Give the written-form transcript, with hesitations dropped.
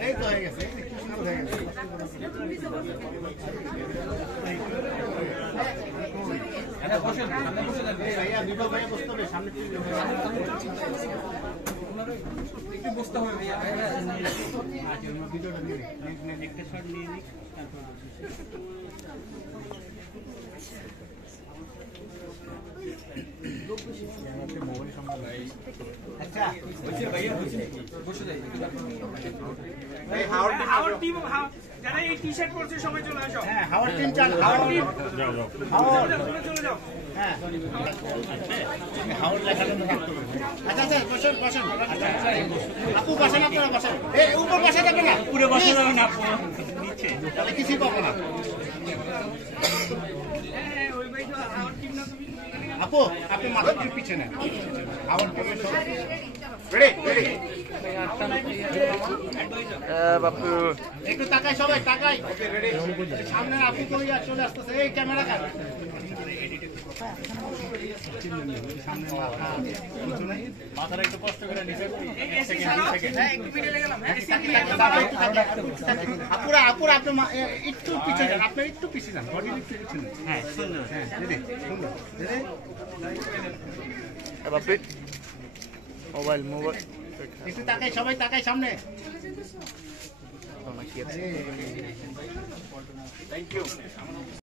এই তো হয়ে গেছে ভাইয়া দুটো ভাইয়া বসতে হবে সামনে একটু বসতে হবে ভাইয়া ভিডিওটা নিয়ে একটা শট নিয়ে নিই আচ্ছা ভাইয়া বসে যাই হাওয়ার টিম যারা এই টি-শার্ট পরছে সবাই চলে আসো হ্যাঁ হাওয়ার টিম চান হাওয়ার টিম যাও যাও হাওয়ার চলে যাও হ্যাঁ হাওয়ার লেখাটা রাখতে হবে আচ্ছা আচ্ছা বসেন বসেন আপু বসেন আপনারা বসেন এই উপর বসে যাবেন না পুরো বসে যাবেন না আপু নিচে তাহলে কিছুই পাবো না ওই ভাই তো হাওয়ার টিম না তুমি আপু আপনি মাথা একটু পিছে নেন হাওয়ার টিমের সব রেডি রেডি বাপু একটু তাকাই সবাই তাকাই সামনে আপু কই আর চলে আসতেছে এই ক্যামেরা কাট সামনে মাথাটা একটু কষ্ট করে নিচে একটু মিডলে গেলাম আপুরা আপুরা আপনি একটু পিছে যান আপনি একটু পিছে যান বডি একটু পিছে যান হ্যাঁ সুন্দর হ্যাঁ রেডি সুন্দর রেডি বাপু মোবাইল মোবাইল একটু তাকাই সবাই তাকাই সামনে থ্যাংক ইউ